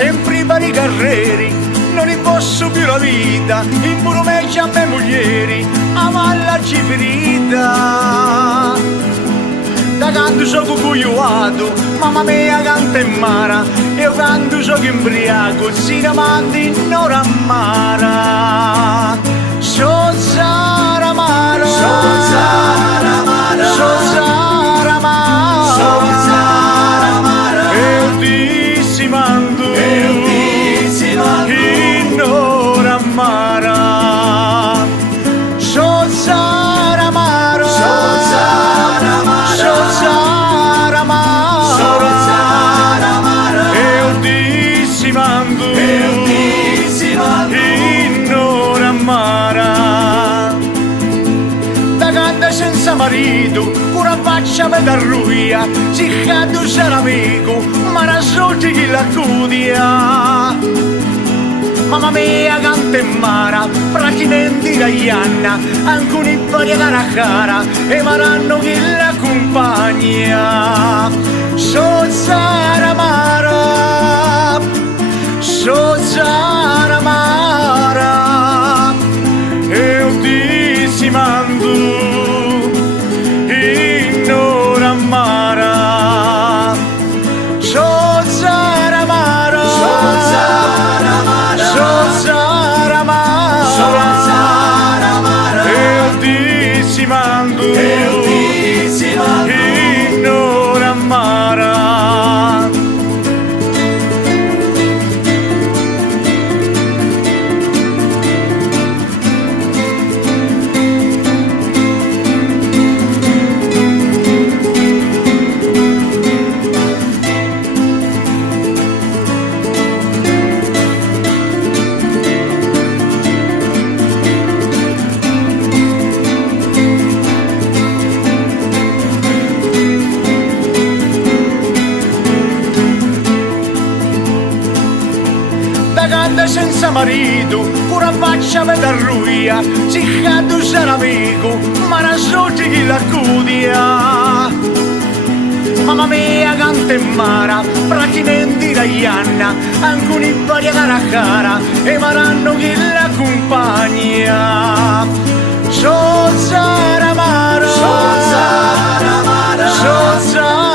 sempre i vari carrieri, non ne posso più la vita, in puro meglio a me moglieri, amalla ferita. Da canto so cucugliuato, mamma mia canta in mara, io canto so che imbriaco, si ramanti in ora mara. So Zara Mara, so Zara Mara, so Zara Mara, so Zara Mara, eu ti mando, in ora mara. So Zara Mara, so Zara Mara, so Zara Mara, so Zara Mara, eu ti mando, in ora mara. Da canta senza marito, pure faccia per da ruia, si cade sarà amico, ma non soldi chi l'accudia. Mamma mia canta in mara, praticamente da Ianna, anche un'ipparia cara cara, e maranno chi l'accompagna. So Zara Mara, so Zara Mara, eu ti mando, in ora mara. So Zara Mara, so Zara Mara, so Zara Mara, so Zara Mara, eu ti mando, in ora mara. Canta senza marito, pure faccia per da ruia, si cade sarà amico, ma non soldi chi l'accudia. Mamma mia canta in mara, praticamente da Ianna, anche un'ipparia cara cara, e maranno chi l'accompagna. So Zara Mara, so Zara Mara, so Zara